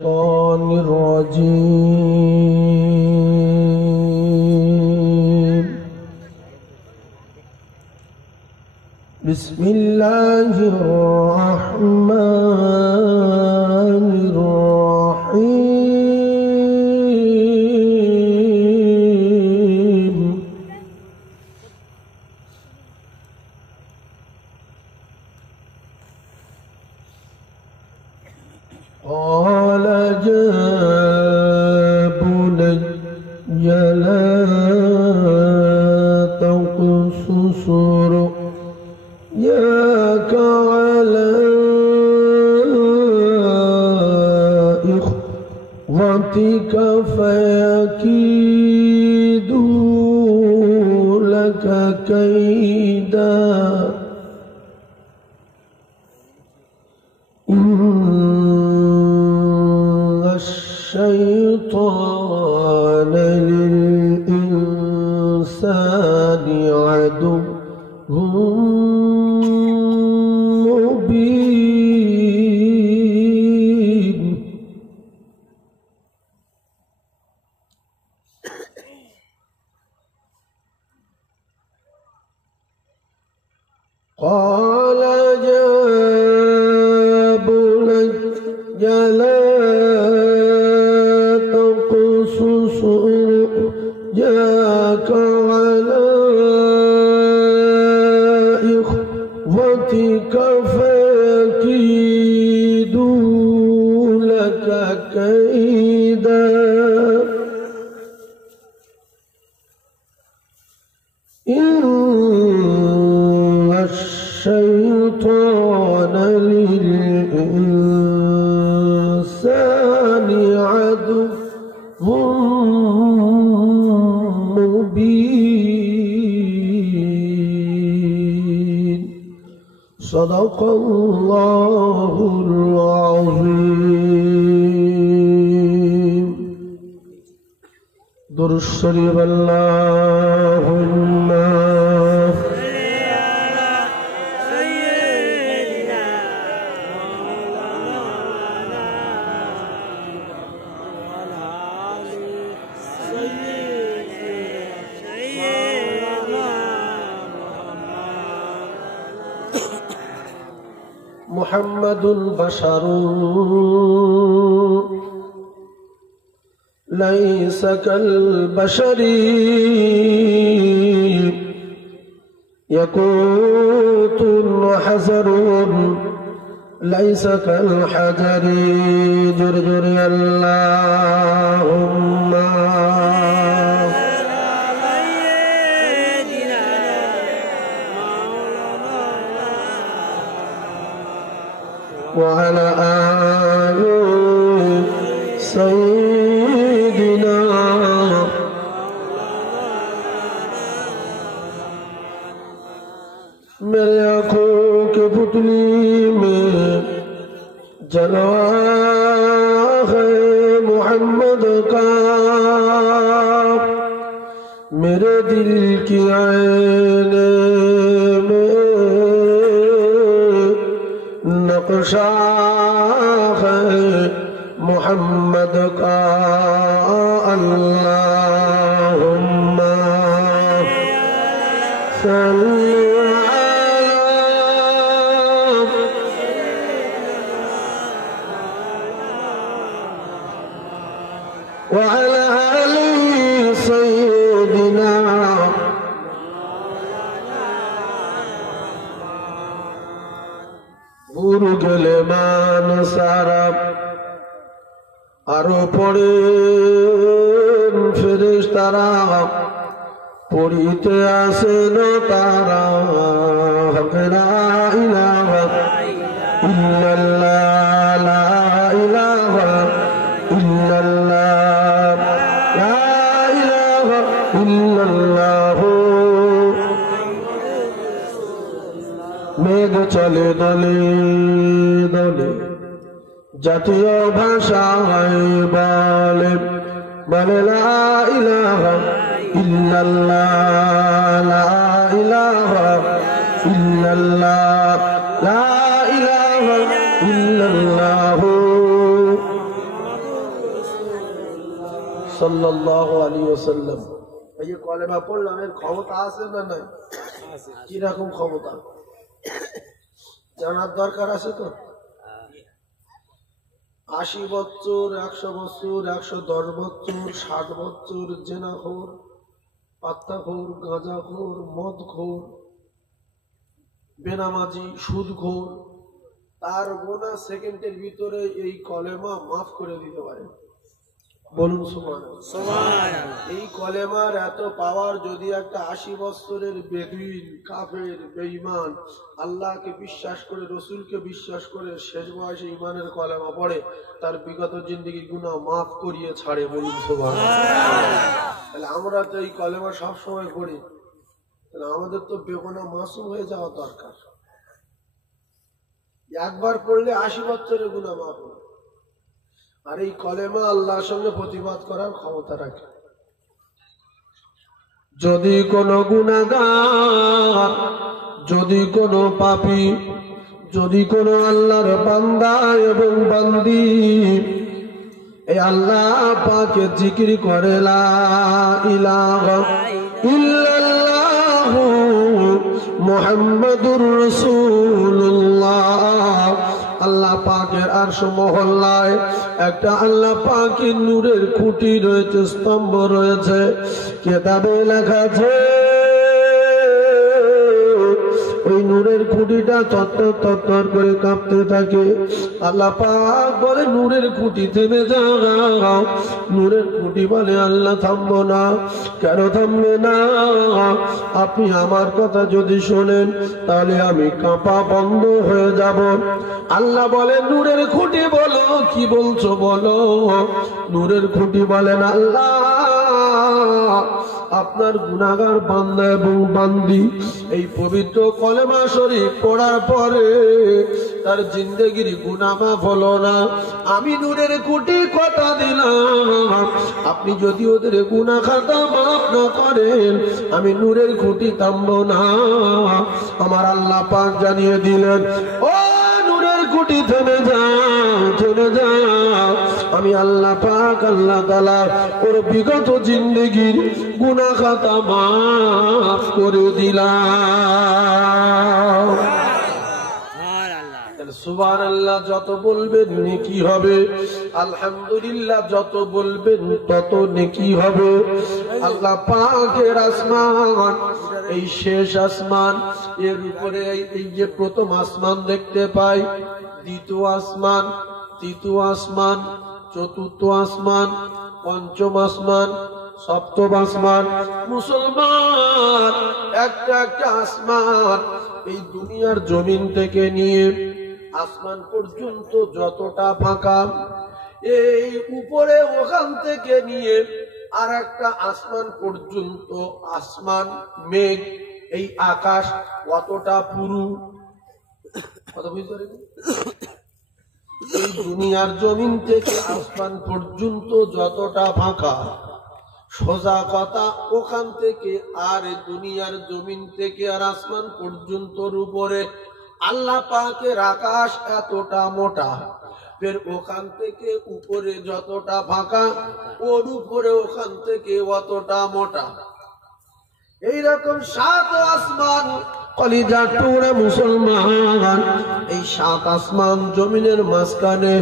الشيطان الرجيم. بسم الله الرحمن الرحيم. قال يا بني لا تقصص رؤياك على إخوتك فيكيدوا لك كيدا الشيطان للإنسان عدو مبين. قال يا بني لا رؤياك على إخوتك فيكيدوا لك كيدا إن الشيطان للإنسان عدو مبين. صدق الله العظيم. درود الشريف اللهم محمد بشر ليس كالبشر يقوت حسر ليس كالحجر. جرجر اللهم وعلى آل سيدنا मेरे आँखों के पुतली में जलवा है मोहम्मद का, मेरे दिल की आईने में नक्शा है मोहम्मद का। अल्लाहुम्मा सल्ली وعلى آل سيدنا গুরু গেলে মানুষ আরো পড়ে ফেরেশতারা পড়িতে আসেন তারা। লা ইলাহা ইল্লাল্লাহ লা ইলাহা ইল্লাল্লাহ লা ইলাহা ইল্লাল্লাহ। মেঘ চলে দলে দলে জাতীয় ভাষায় বলে বলে লা ইলাহা ইল্লাল্লাহ লা ইলাহা ইল্লাল্লাহ লা ইলাহা ইল্লাল্লাহ। সাল্লাল্লাহু আলাইহি ওয়াসাল্লাম। এই কলেমা পড়লাম, এর ক্ষমতা আছে না নাই? কি রকম ক্ষমতা জানার দরকার আছে তো। 80 বছর, 100 বছর, 110 বছর, 60 বছর জেনাখোর, পাত্তাখোর, গাঁজাখোর, মদখোর, বেনামাজি, সুদখোর, তার গোনা সেকেন্ডের ভিতরে এই কলেমা মাফ করে দিতে পারে। বলুন সুবহানাল্লাহ। এই কলেমার এত পাওয়ার, যদি একটা 80 বছরের বেদুইন, কাফের, বেঈমান, আল্লাহকে বিশ্বাস করে, রসুলকে বিশ্বাস করে শেষ বয়সে ঈমানের কলেমা পড়ে, তার বিগত জিন্দেগির গুনাহ মাফ করিয়ে ছাড়ে। বলুন সুবহানাল্লাহ। তাহলে আমরা তো এই কলেমা সবসময় পড়ি, তাহলে আমাদের তো বেগুনাহ মাসুম হয়ে যাওয়া দরকার। একবার পড়লে 80 বছরের গুনাহ মাফ হয়। আর এই কলেমা আল্লাহর সঙ্গে প্রতিবাদ করার ক্ষমতা রাখে। যদি কোনো গুনাহগার, যদি কোনো পাপী, যদি কোনো আল্লাহর বান্দা এবং বান্দি এই আল্লাহ পাকে জিকির করে লা ইলাহা ইল্লাল্লাহু মুহাম্মাদুর রাসূলুল্লাহ, আল্লাহ পাকের আরশ মহল্লায় একটা আল্লাহ পাকের নূরের খুঁটি রয়েছে, স্তম্ভ রয়েছে। কিতাবে লেখা আছে ওই নূরের খুঁটিটা তত্তর তত্তর করে কাঁপতে থাকে। আল্লাহ পাক বলে নূরের খুঁটি থেমে যাও। নূরের খুঁটি বলে আল্লাহ থামবো না। কেন থামবে না? আপনি আমার কথা যদি শোনেন তাহলে আমি কাঁপা বন্ধ হয়ে যাব। আল্লাহ বলে নূরের খুঁটি বলো, কি বলছো বলো। নূরের খুঁটি বলেন আল্লাহ আপনার গুনাহগার বান্দা এবং বান্দি এই পবিত্র কলেমা শরীফ পড়ার পরে তার জিন্দেগির গুনাহ মাফ হলো না। আমি নূরের কোটি কথা দিলাম, আপনি যদি ওদের গুনাহ খাতা মাফ না করেন আমি নূরের খুঁটি থামবো না। আমার আল্লাহ পাক জানিয়ে দিলেন, ও নূরের খুঁটি থেমে যাও, থেমে যাও। আমি আল্লাহ পাক আল্লাহ তাআলা ওর বিগত জিন্দেগির গুনাহ খাতা মাফ করে দিলাম। সুবহানাল্লাহ যত বলবেন নেকি হবে, আলহামদুলিল্লাহ যত বলবেন তত নেকি হবে। আল্লাহ পাকের আসমান, এই শেষ আসমান, এর উপরে এই যে প্রথম আসমান দেখতে পাই, দ্বিতীয় আসমান, তৃতীয় আসমান, চতুর্থ আসমান, পঞ্চম আসমান, সপ্তম আসমান। মুসলমান একটা একটা আসমান এই দুনিয়ার জমিন থেকে নিয়ে আসমান পর্যন্ত যতটা ফাঁকা, এই উপরে ওখান থেকে নিয়ে আর একটা আসমান পর্যন্ত, আসমান মেঘ এই আকাশ কতটা পুরু, কত বুঝতে পারি? এই দুনিয়ার জমিন থেকে আসমান পর্যন্ত যতটা ফাঁকা, সোজা কথা ওখান থেকে আর দুনিয়ার জমিন থেকে আর আসমান পর্যন্তর উপরে আল্লাহ পাকের আকাশ এতটা মোটা, ফের ওখান থেকে উপরে যতটা ফাঁকা ওর উপরে ওখান থেকে অতটা মোটা। এইরকম 7 আসমান কলিজার টুকরা মুসলমান, এই 7 আসমান জমিনের মাঝখানে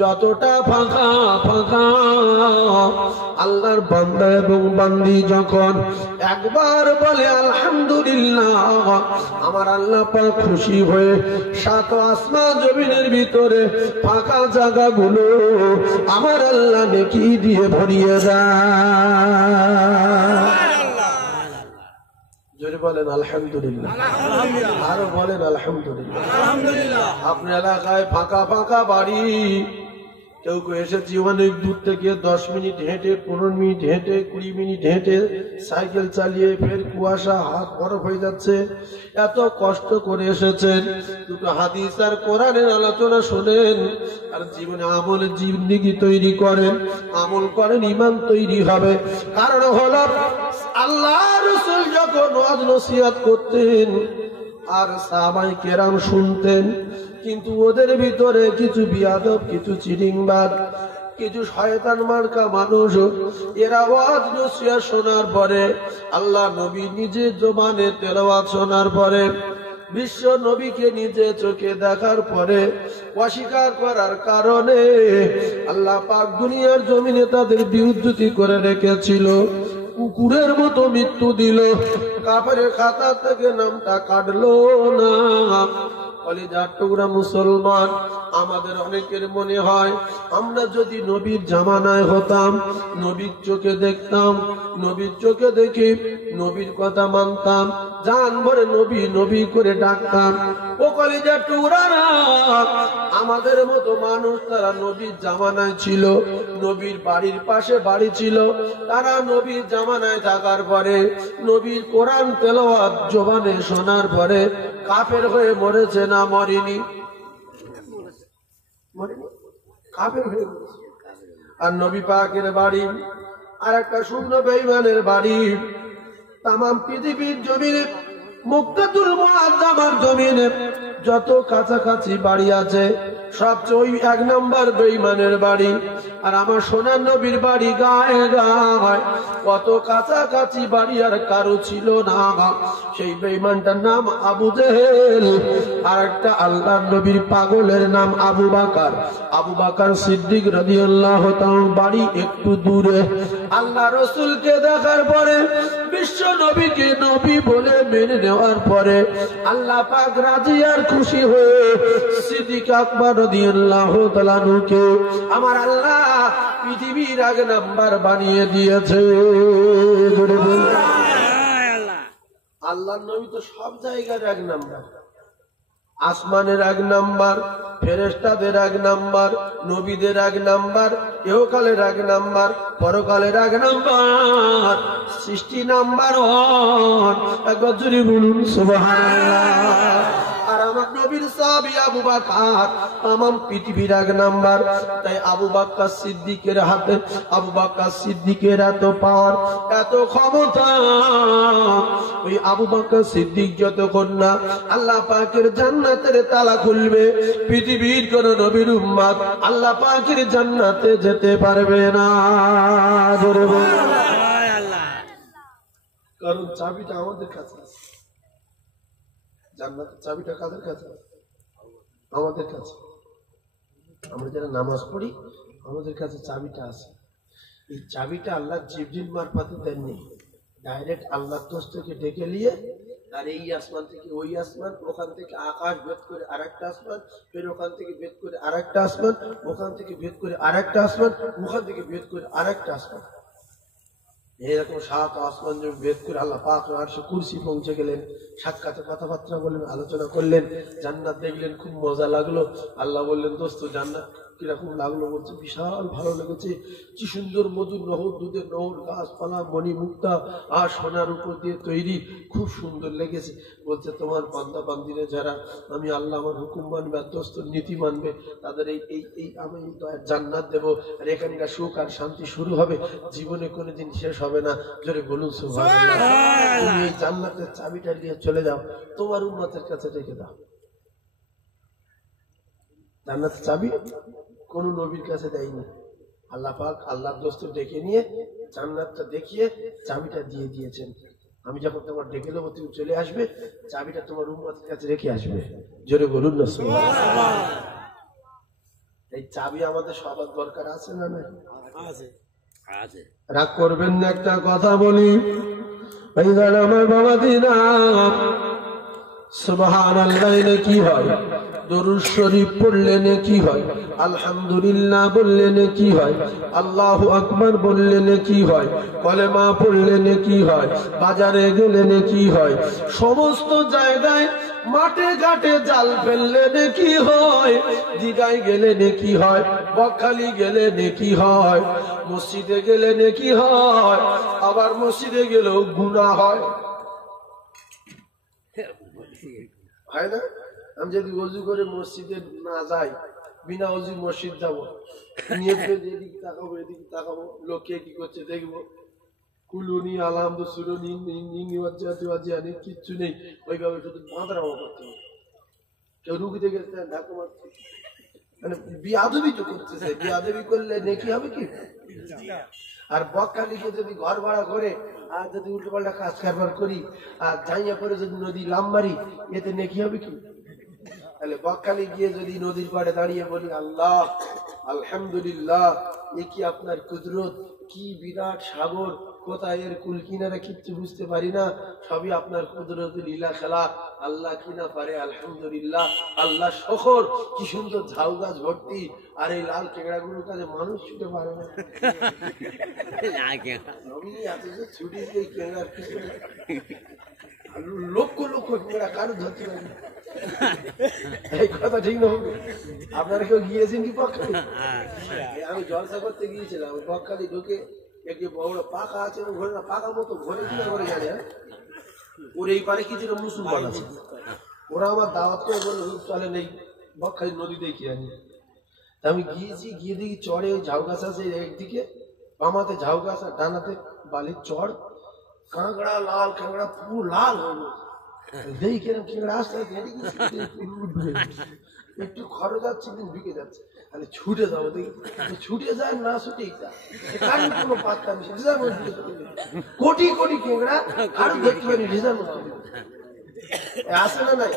যতটা ফাঁকা ফাঁকা, আল্লাহর বান্দা এবং বান্দি যখন একবার বলে আলহামদুলিল্লাহ, আমার আল্লাহ পাক খুশি হয়ে 7 আসমান জমিনের ভিতরে ফাঁকা জায়গাগুলো আমার আল্লাহ নেকি দিয়ে ভরিয়ে দেয়। জোরে বলেন আলহামদুলিল্লাহ, আরো বলেন আলহামদুলিল্লাহ। আপনার এলাকায় ফাঁকা ফাঁকা বাড়ি, কেউ কেউ এসেছি অনেক দূর থেকে 10 মিনিট হেঁটে, 15 মিনিট হেঁটে, 20 মিনিট হেঁটে, সাইকেল চালিয়ে, ফের কুয়াশা, হাত বরফ হয়ে যাচ্ছে, এত কষ্ট করে এসেছেন। দুটো হাদিস আর কোরআনের আলোচনা শোনেন আর জীবনে আমল জিন্দেগি তৈরি করেন, আমল করেন, ঈমান তৈরি হবে। কারণ হলো আল্লাহ রাসূল যখন ওয়াজ নসিহত করতেন আর সাহাবায়ে কেরাম শুনতেন, কিন্তু ওদের ভিতরে কিছু বিয়াদব, কিছু চিটিংবাজ, কিছু শয়তান মার্কা মানুষ এরা ওয়াজ নসিহত শোনার পরে আল্লাহ নবী নিজে জবানে তেলাওয়াত শোনার পরে বিশ্ব নবীকে নিজে চোখে দেখার পরে অস্বীকার করার কারণে আল্লাহ পাক দুনিয়ার জমিনে তাদের বিউজ্জতি করে রেখেছিল। কুকুরের মতো মৃত্যু দিল, কাফেরের খাতা থেকে নামটা কাটলো না। কলিজার টুকরা মুসলমান, আমাদের অনেকের মনে হয় আমরা যদি নবীর জামানায় হতাম, নবীর চোখে দেখতাম, নবীর চোখে দেখে নবীর কথা মানতাম, জান ভরে নবী নবী করে ডাকতাম। ও কলিজার টুকরারা, আমাদের মতো মানুষ তারা নবীর জামানায় ছিল, নবীর বাড়ির পাশে বাড়ি ছিল, তারা নবীর জামানায় থাকার পরে নবীর কোরআন তেলাওয়াত জবানে শোনার পরে কাফের হয়ে মরেছে না মরেনি? কাফের হয়ে মরেছে। আর নবী পাকের বাড়ি আর একটা শূন্য বেঈমানের বাড়ি। তামাম পৃথিবীর জমিনে মুক্তাতুল মুআজ্জামার জমিনে যত কাছাকাছি বাড়ি আছে সবচেয়ে ওই 1 নম্বর বেঈমানের বাড়ি। আর আমার সোনার নবীর বাড়ি গায়ে গায়, কত কাছাকাছি বাড়ি আর কারো ছিল না। সেই বেঈমানটার নাম আবু জেহেল, আর একটা আল্লাহর নবীর পাগলের নাম আবু বকর। আবু বকর সিদ্দিক রাদিয়াল্লাহু তাআলা বাড়ি একটু দূরে। আল্লাহ রাসূলকে দেখার পরে, বিশ্ব নবীকে নবী বলে মেনে নেওয়ার পরে আল্লাহ পাক রাজি আর খুশি হয়ে সিদ্দিক আকবর রাদিয়াল্লাহু তাআলা নুকে আমার আল্লাহ পৃথিবীর 1 নাম্বার বানিয়ে দিয়েছে। আল্লাহর নবী তো সব জায়গার 1 নাম্বার, আসমানের 1 নাম্বার, ফেরেশতাদের 1 নাম্বার, নবীদের 1 নাম্বার, ইহকালের 1 নাম্বার, পরকালের 1 নাম্বার, সৃষ্টি নাম্বার 1। একবার জোরে বলুন সুবহানাল্লাহ। আর আমার নবীর সাহাবী আবু বকর তামাম পৃথিবীর 1 নাম্বার। তাই আবু বকর সিদ্দিকের হাতে, আবু বকর সিদ্দিকের এত পাওয়ার, এত ক্ষমতা, ওই আবু বকর সিদ্দিক যতক্ষণ না আল্লাহ পাকের জান্নাতের তালা খুলবে, পৃথিবীর কোন নবীর উম্মত আল্লাহ পাকের জান্নাতে যেতে পারবে না। জোরে বলুন। কারণ চাবিটা আমাদের কাছে আছে। জান্নাতের চাবিটা কাদের কাছে? আমাদের কাছে। আমরা যারা নামাজ পড়ি আমাদের কাছে চাবিটা আছে। এই চাবিটা আল্লাহ জিবরিল মারফতে দেননি, ডাইরেক্ট আল্লাহর তরফ থেকে ডেকে নিয়ে, আর এই আসমান থেকে ওই আসমান, ওখান থেকে আকাশ ভেদ করে আরেকটা আসমান, ফের ওখান থেকে ভেদ করে আরেকটা আসমান, ওখান থেকে ভেদ করে আরেকটা আসমান, ওখান থেকে ভেদ করে আরেকটা আসমান, এরকম 7 আসমান ভেদ করে আল্লাহ পাক আরশে কুরসি পৌঁছে গেলেন। সাক্ষাতে কথাবার্তা বললেন, আলোচনা করলেন, জান্নাত দেখলেন, খুব মজা লাগলো। আল্লাহ বললেন, দোস্ত জান্নাত কিরকম লাগলো? বলছে বিশাল ভালো লেগেছে, কি সুন্দর মধুর নহর, দুধের নহর, গাছপালা, মণি মুক্তা আর সোনার উপর দিয়ে তৈরি, খুব সুন্দর লেগেছে। বলছে তোমার বান্দা বান্দিরা যারা আমি আল্লাহ আমার হুকুম মানবে আর দোস্ত নীতি মানবে তাদের এই আমি জান্নাত দেবো, আর এখানকার সুখ আর শান্তি শুরু হবে, জীবনে কোনোদিন শেষ হবে না। জোরে বলুন সুবহানাল্লাহ। তুমি এই জান্নাতের চাবিটা নিয়ে চলে যাও, তোমার উম্মতের কাছে রেখে দাও। জান্নাতের চাবি কোন নবীর কাছে দেয়নি, আল্লাহ পাক আল্লাহর দোস্ত ডেকে নিয়ে জান্নাতটা দেখিয়ে চাবিটা দিয়ে দিয়েছেন। আমি যখন তোমার ডেকে নেবো তুমি চলে আসবে, চাবিটা তোমার উম্মতের কাছে রেখে আসবে। জোরে বলুন না সুবহানাল্লাহ। এই চাবি আমাদের সবার দরকার আছে না? আছে। রাগ করবেন না, একটা কথা বলি, আমার বাবা দিনা সুবহানাল্লাহ কি হয়, দরুদ শরীফ পড়লে নেকি হয়, আলহামদুলিল্লাহ বললে নেকি হয়, আল্লাহু আকবার বললে নেকি হয়, কলেমা পড়লে নেকি হয়, বাজারে গেলে নেকি হয়, সমস্ত জায়গায় মাঠে ঘাটে জাল ফেললে নেকি হয়, দিঘায় গেলে নেকি হয়, বকখালি গেলে নেকি হয়, মসজিদে গেলে নেকি হয়, আবার মসজিদে গেলেও গুনাহ হয়। হয় না? আমি যদি ওযু করে মসজিদে না যাই, বিনা ওযু মসজিদ যাবো, এদিকে তাকাবো এদিকে তাকাবো, লোকে কি করছে দেখবো, কুলুনি আলহামদু সুরুনি নিনি কিচ্ছু নেই, ওইভাবে শুধু বাঁধরামো করতে হবে। কেউ রুগী থেকে ধাক্কা মারছে, মানে বিয়াদবি তো করতেছে, বিয়াদবি করলে নেকি হবে কি? আর বকখালিকে যদি ঘর ভাড়া করে আর যদি উল্টো পাল্টা কাজ কারবার করি আর জাইয়া করে যদি নদী লাম মারি, এতে নেকি হবে কি? তাহলে বকখালি গিয়ে যদি নদীর পাড়ে দাঁড়িয়ে বলি আল্লাহ আলহামদুলিল্লাহ, এ কি আপনার কুদরত, কি বিরাট সাগর, কোথায় এর কুল কিনারা কিচ্ছু বুঝতে পারি না, সবই আপনার কুদরত লীলা খেলা, আল্লাহ কিনা পারে আলহামদুলিল্লাহ, আল্লাহ শকর, কি সুন্দর ঝাউ গাছ ভর্তি, আর এই লাল কেংড়া গুলোর কাছে মানুষ ছুটে পারে না। আমি এত যে ছুটি এই কেংড়ার পিছনে লক্ষ লক্ষ কেংড়া কারো ধরতে পারি না। এই কথা ঠিক না হবে? আপনারা কেউ গিয়েছেন কি বকখালি? আমি জলসা করতে গিয়েছিলাম, বকখালি ঢুকে একটি বড় পাকা আছে, ঘরে না পাকা মতো ঘরে কিনা করে গেলে ওর এই পারে কিছুটা মুসলমান আছে, ওরা আমার দাওয়াত করে বললো চলে নেই বকখালি নদী দেখি আনি। আমি গিয়েছি, গিয়ে দেখি চড়ে ওই ঝাউ গাছ আছে একদিকে, বামাতে ঝাউ গাছ আর ডানাতে বালির চড়, কাঁকড়া লাল, কাঁকড়া পুরো লাল হয়ে দেখি কেন কেঁকড়া আসতে একটু খরচ যাচ্ছে, দিন ঢুকে যাচ্ছে, তাহলে ছুটে যাবো দেখি, ছুটে যায় না ছুটেই যায়, কোনো পাত্তা নেই, কোটি কোটি কেঁকড়া কারো দেখতে পারি রেজার মধ্যে আসে না নাই।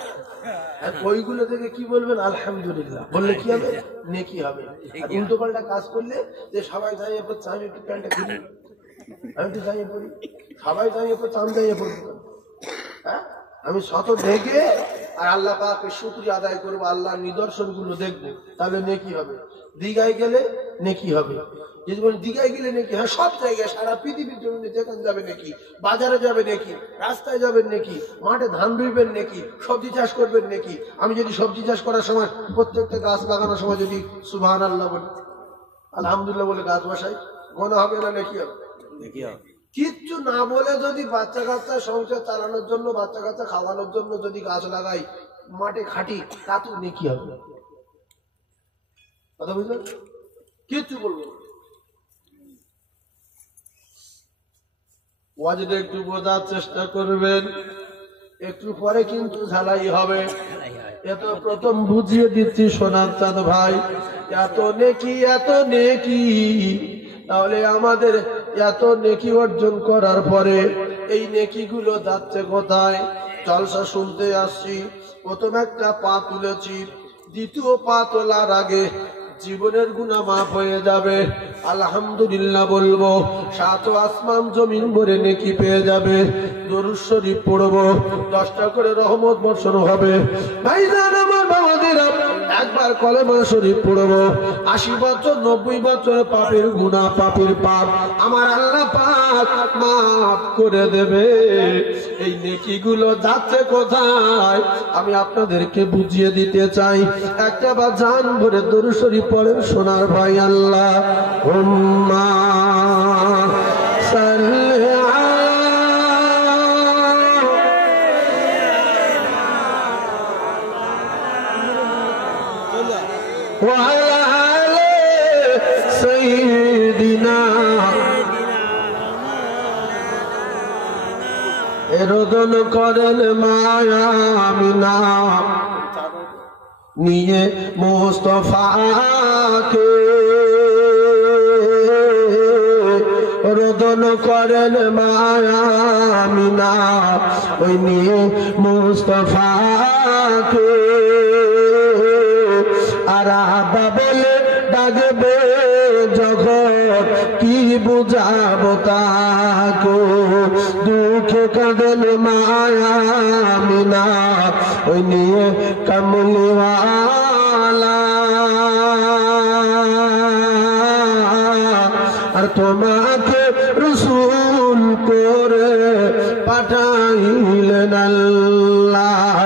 ওইগুলো থেকে কি বলবেন আলহামদুলিল্লাহ বললে কি হবে? নেকি হবে। আর উল্টো পাল্টা কাজ করলে যে সবাই যাই এরপর আমি একটু প্যান্টটা খুলি, আমি একটু যাইয়ে পড়ি, সবাই যাই এরপর চাম যাইয়ে পড়ি, হ্যাঁ আমি শত ঢেকে আর আল্লাহ পাকের শুকরিয়া আদায় করবো, আল্লাহর নিদর্শন গুলো দেখবো, তাহলে নেকি হবে। দীঘায় গেলে নেকি হবে, যদি বলি দীঘায় গেলে নেকি, হ্যাঁ সব জায়গায় সারা পৃথিবীর জন্য যেখানে যাবে নেকি, বাজারে যাবে নেকি, রাস্তায় যাবেন নেকি, মাঠে ধান রুইবেন নেকি, সবজি চাষ করবেন নেকি। আমি যদি সবজি চাষ করার সময় প্রত্যেকটা গাছ লাগানোর সময় যদি সুবহানাল্লাহ বলি, আলহামদুলিল্লাহ বলে গাছ বসাই, মনে হবে না নেকি হবে? কিচ্ছু না বলে যদি বাচ্চা কাচ্চা সংসার চালানোর জন্য, বাচ্চা কাচ্চা খাওয়ানোর জন্য যদি গাছ লাগাই, মাঠে খাটি, তাতেও নেকি হবে। কথা বুঝলেন? কিচ্ছু বলবো ওয়াজটা একটু বোঝার চেষ্টা করবেন, একটু পরে কিন্তু ঝালাই হবে। এত প্রথম বুঝিয়ে দিচ্ছি সোনার চাঁদ ভাই, এত নেকি, এত নেকি, তাহলে আমাদের এত নেকি অর্জন করার পরে এই নেকি গুলো যাচ্ছে কোথায়? জলসা শুনতে আসছি, প্রথম একটা পা তুলেছি, দ্বিতীয় পা তোলার আগে জীবনের গুনাহ মাফ হয়ে যাবে, আলহামদুলিল্লাহ বলবো, সাত আসমান জমিন ভরে নেকি পেয়ে যাবে। দরুদ শরীফ পড়বো, 10টা করে রহমত বর্ষণ হবে। ভাইজান আমার বাবাদের একবার কলেমা শরীফ পড়বো, 80 বছর 90 বছর পাপের গুনাহ, পাপের পাপ আমার আল্লাহ পাক মাফ করে দেবে। এই নেকি গুলো যাচ্ছে কোথায় আমি আপনাদেরকে বুঝিয়ে দিতে চাই। একটা বা জান ভরে দরুদ শরীফ পড়েন সোনার ভাই। আল্লাহুম্মা সাল্লি ওয়া আলা আলি সাইয়্যিদিনা, এরোদন করেন মায়া আমিনা নিয়ে মুস্তাফাকে, রোদন করেন মায়া আমিনা ওই নিয়ে মুস্তাফাকে, আর আব্বা বলে ডাকবে জগৎ কি বুঝাবো তাকে, দুঃখে কাঁদেন মায়া আমিনা ওই নিয়ে কামলিওয়ালা, আর তোমাকে রসূল করে পাঠাইলেন আল্লাহ,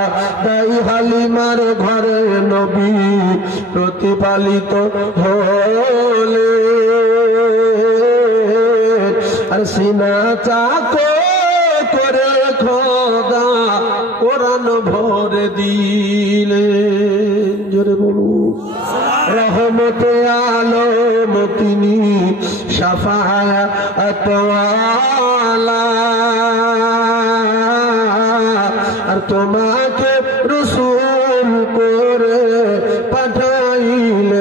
তাই হালিমার ঘরে নবী প্রতিপালিত হলে, আর সিনা চাকো করে খোদা কোরআন ভরে দিলে। জোরে বলু রহমতে আলম তিনি, শাফায়াত ওয়ালা, আর তোমাকে রসূল করে পাঠাইলে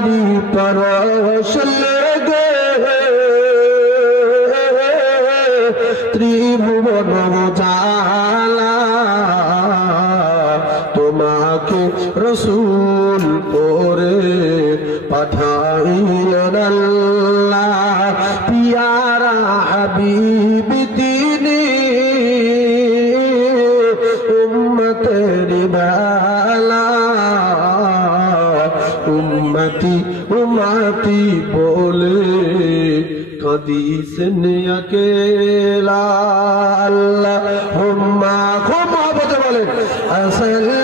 तुम्हारी परश लेगे त्रिभुवन जाला তোমাকে রসূল করে পাঠাইলেন আল্লাহ পিয়ারা হাবিব তিনি উম্মতের বালা উম্মতি উম্মতি বলে কদিসেন अकेला আল্লাহুম্মা খুব মহব্বতে বলেন আসলে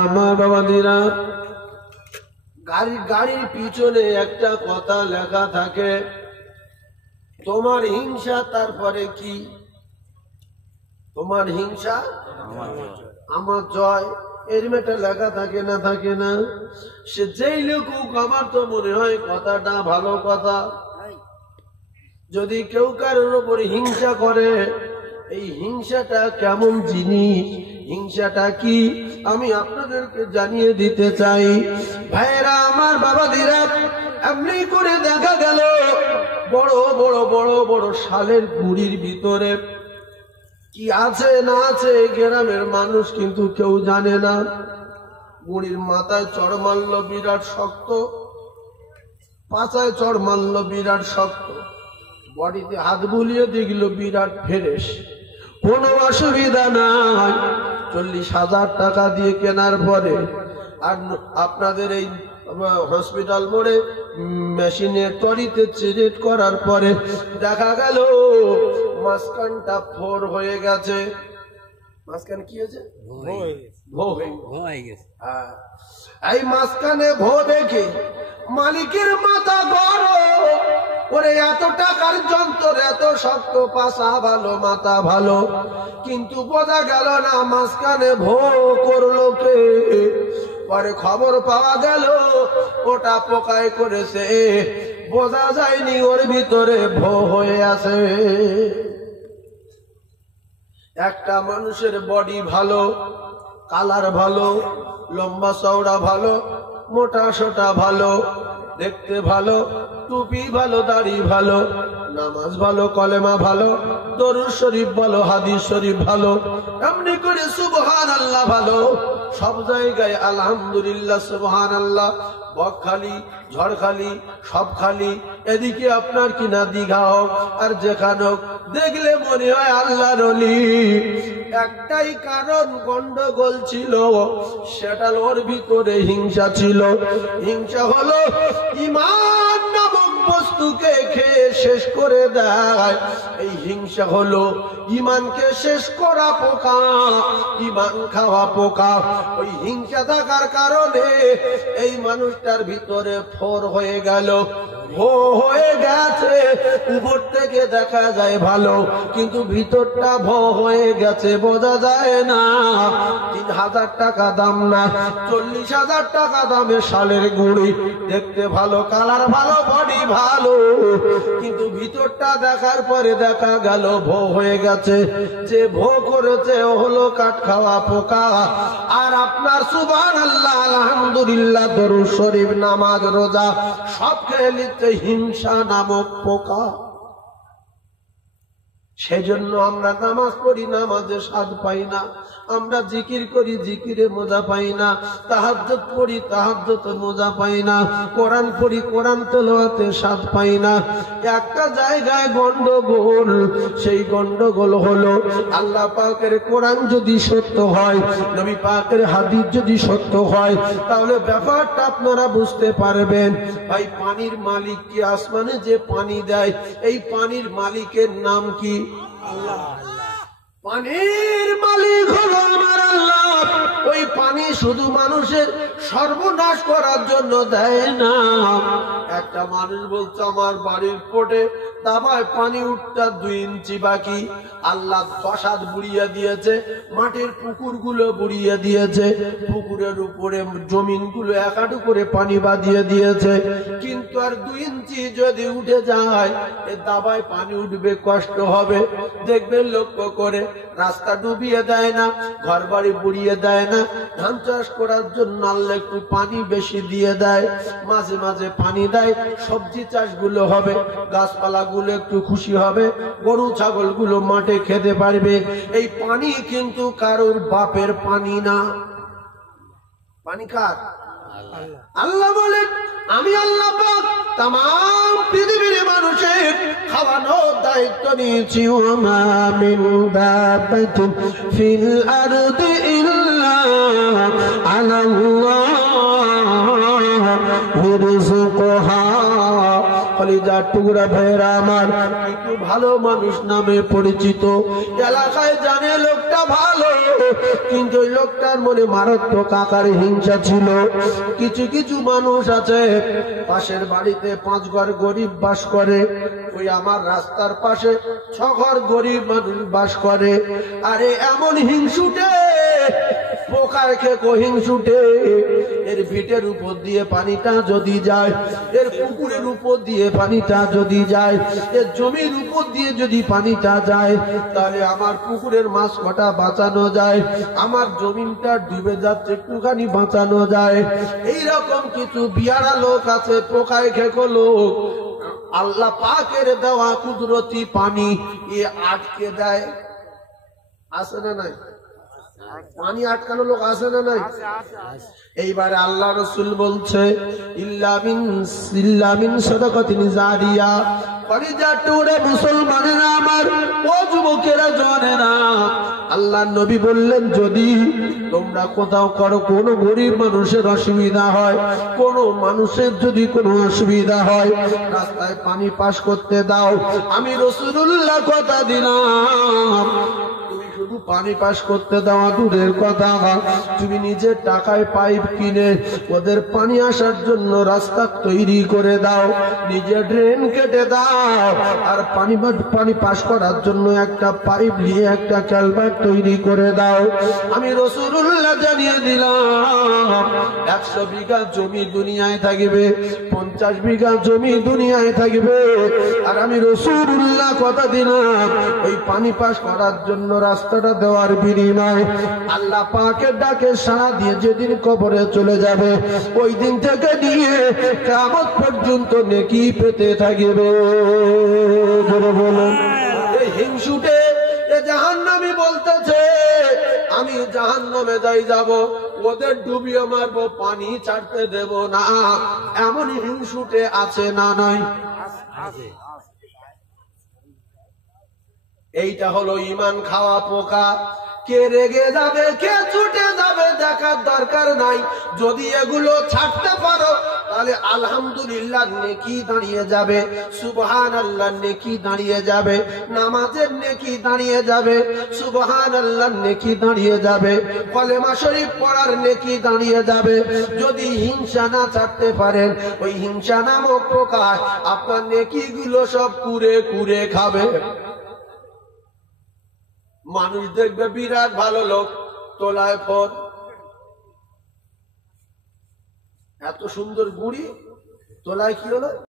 আমার বাবাদিরা গাড়ির পিছনে একটা কথা লেখা থাকে তোমার হিংসা তারপরে কি তোমার হিংসা আমার জয় এরম একটা লেখা থাকে না থাকে না সে যেই লেখুক আমার তো মনে হয় কথাটা ভালো কথা যদি কেউ কারোর উপর হিংসা করে এই হিংসাটা কেমন জিনিস হিংসাটা কি আমি আপনাদেরকে জানিয়ে দিতে চাই ভাইরা আমার বাবাদিরা এমনি করে দেখা গেল বড় বড় বড় বড় শালের গুড়ির ভিতরে কি আছে না আছে গ্রামের মানুষ কিন্তু কেউ জানে না গুড়ির মাথায় চড় মারল বিরাট শক্ত পাছায় চড় মারল বিরাট শক্ত বডিতে হাত বুলিয়ে দেখল বিরাট ফ্রেশ কোনো অসুবিধা নাই 40,000 টাকা দিয়ে কেনার পরে আর আপনাদের এই হসপিটাল মোড়ে মেশিনে তরিতে চিরেট করার পরে দেখা গেল মাঝখানটা ফোর হয়ে গেছে মাঝখানে কি হয়েছে ভো হয়ে গেছে এই মাঝখানে ভো দেখে মালিকের মাথা গরম ওরে এত টাকার যন্ত্র এত শক্ত পাশা ভালো মাথা ভালো কিন্তু বোঝা গেল না মাঝখানে ভো করলো কে পরে খবর পাওয়া গেল ওটা পোকায় করেছে বোঝা যায়নি ওর ভিতরে ভো হয়ে আছে একটা মানুষের বডি ভালো কালার ভালো লম্বা চওড়া ভালো মোটা সোটা ভালো দেখতে ভালো টুপি ভালো দাড়ি ভালো নামাজ ভালো কলেমা ভালো দরুদ শরীফ ভালো হাদিস শরীফ ভালো এমনি করে সুবহানাল্লাহ ভালো সব জায়গায় আলহামদুলিল্লাহ সুবহানাল্লাহ বকখালি ঝড়খালি সব খালি এদিকে আপনার কিনা দীঘা হোক আর যেখানে হোক দেখলে মনে হয় আল্লাহর ওলি একটাই কারণ গন্ডগোল ছিল সেটা ওর ভিতরে হিংসা ছিল হিংসা হলো ঈমান নামক বস্তুকে খেয়ে শেষ করে দেয় এই হিংসা হলো ঈমানকে শেষ করা পোকা ঈমান খাওয়া পোকা ওই হিংসা থাকার কারণে এই মানুষটার ভিতরে ফোর হয়ে গেল ভো হয়ে গেছে উপর থেকে দেখা যায় ভালো কিন্তু ভিতরটা ভো হয়ে গেছে বোঝা যায় না 3,000 টাকা দাম না 40,000 টাকা দামের শালের গুড়ি দেখতে ভালো কালার ভালো বডি ভালো কিন্তু ভিতরটা দেখার পরে দেখা গেল ভো হয়ে গেছে যে ভো করেছে হলো কাঠ খাওয়া পোকা আর আপনার সুবহানাল্লাহ আলহামদুলিল্লাহ দরুদ শরীফ নামাজ রোজা সব খেয়ে হিংসা নামক পোকা সেজন্য আমরা নামাজ পড়ি নামাজে স্বাদ পাই না আমরা জিকির করি জিকিরে মজা পাই না তাহাজ্জুদ পড়ি তাহাজ্জুদে মজা পাই না কোরআন পড়ি কোরআন তেলাওয়াতে স্বাদ পাই না একটা জায়গায় গন্ডগোল সেই গন্ডগোল হলো আল্লাহ পাকের কোরআন যদি সত্য হয় নবী পাকের হাদিস যদি সত্য হয় তাহলে ব্যাপারটা আপনারা বুঝতে পারবেন ভাই পানির মালিক কি আসমানে যে পানি দেয় এই পানির মালিকের নাম কি আল্লাহ পানির মালিক হলো আমার আল্লাহ ওই পানি শুধু মানুষের সর্বনাশ করার জন্য দেয় না একটা মানুষ বলছে আমার বাড়ির কোটে দাবায় পানি উঠটা 2 ইঞ্চি বাকি। আল্লাহ 10 হাত বুড়িয়ে দিয়েছে, মাটির পুকুরগুলো বুড়িয়ে দিয়েছে, পুকুরের উপরে জমিনগুলো 1 হাঁটু করে পানি বাঁধিয়ে দিয়েছে। কিন্তু আর 2 ইঞ্চি যদি উঠে যায়, এ দাবায় পানি উঠবে, কষ্ট হবে। দেখবেন লক্ষ্য করে, রাস্তা ডুবিয়ে দেয় না, ঘর বাড়ি বুড়িয়ে দেয় না। ধান চাষ করার জন্য আল্লাহ একটু পানি বেশি দিয়ে দেয়, মাঝে মাঝে পানি দেয়, সবজি চাষগুলো হবে, গাছপালাগুলো একটু খুশি হবে, গরু ছাগলগুলো মাঠে খেতে পারবে। এই পানি কিন্তু কারোর বাপের পানি না। পানি কার? আল্লাহ বলেন, আমি আল্লাহ পাক তাম পৃথিবীর মানুষের খাওয়ানোর দায়িত্ব নিয়েছি। ওমা মিন দাব্বাতিন ফিল আরদি ইল্লা আলাল্লাহি রিজকুহা। কলিজার টুকরা ভাইরা আমার, একটু ভালো মানুষ নামে পরিচিত, এলাকায় জানে লোকটা ভালো, কিন্তু ওই লোকটার মনে মারাত্মক আকারে হিংসা ছিল। কিছু কিছু মানুষ আছে, পাশের বাড়িতে 5 ঘর গরিব বাস করে, ওই আমার রাস্তার পাশে 6 ঘর গরিব মানুষ বাস করে। আরে এমন হিংসুটে, পোকায় খেকো হিংসুটে, এর ভিটের উপর দিয়ে পানিটা যদি যায়, এর পুকুরের উপর দিয়ে পানিটা যদি যায়, এর জমির উপর দিয়ে যদি পানিটা যায়, তাহলে আমার পুকুরের মাছ কটা বাঁচানো যায়, আমার জমিনটা ডুবে যাচ্ছে একটুখানি বাঁচানো যায়। এইরকম কিছু বিয়ারা লোক আছে, পোকায় খেকো লোক, আল্লাহ পাকের দেওয়া কুদরতি পানি এ আটকে দেয়। আছে না নাই? পানি আটকানো লোক আছে না নাই? এইবারে আল্লাহ রাসূল বলছে, ইল্লা মিন সাদাকাতিন জারিয়া। কলিজার টুকরা মুসলমানেরা আমার, ও যুবকেরা, জওয়ানেরা, আল্লাহর নবী বললেন, যদি তোমরা কোথাও করো, কোনো গরিব মানুষের অসুবিধা হয়, কোনো মানুষের যদি কোনো অসুবিধা হয়, রাস্তায় পানি পাস করতে দাও। আমি রাসূলুল্লাহ কথা দিলাম, শুধু পানি পাস করতে দেওয়া দূরের কথা, তুমি নিজের টাকায় পাইপ কিনে ওদের পানি আসার জন্য রাস্তা তৈরি করে দাও, নিজে ড্রেন কেটে দাও, আর পানি পাস করার জন্য একটা পাইপ নিয়ে একটা ক্যালভার্ট তৈরি করে দাও। আমি রাসূলুল্লাহ জানিয়ে দিলাম, 100 বিঘা জমি দুনিয়ায় থাকবে, 50 বিঘা জমি দুনিয়ায় থাকবে, আর আমি রাসূলুল্লাহ কথা দিলাম, ওই পানি পাস করার জন্য রাস্তাটা দেওয়ার বিনিময়ে আল্লাহ পাকের ডাকে সাড়া দিয়ে যেদিন কবরে চলে যাবে, ওই দিন থেকে নিয়ে কিয়ামত পর্যন্ত নেকি পেতে থাকবে। বলুন, এই হিংসুটে জাহান্নামী বলতেছে, আমি জাহান্নামে যাব, ওদের ডুবিয়ে মারবো, পানি ছাড়তে দেব না। এমন হিংসুটে আছে না নাই? এইটা হলো ঈমান খাওয়া পোকা। কে রেগে যাবে, কে ছুটে যাবে, দেখার দরকার নাই। যদি এগুলো ছাড়তে পারো, তাহলে আলহামদুলিল্লাহ নেকি দাঁড়িয়ে যাবে, সুবহানাল্লাহ নেকি দাঁড়িয়ে যাবে, নামাজের নেকি দাঁড়িয়ে যাবে, সুবহানাল্লাহ নেকি দাঁড়িয়ে যাবে, কলেমা শরীফ পড়ার নেকি দাঁড়িয়ে যাবে। যদি হিংসা না ছাড়তে পারেন, ওই হিংসা নামক পোকা আপনার নেকিগুলো সব কুরে কুরে খাবে। মানুষ দেখবে বিরাট ভালো লোক, তোলায় ফোন, এত সুন্দর গুড়ি, তোলায় কি হলো?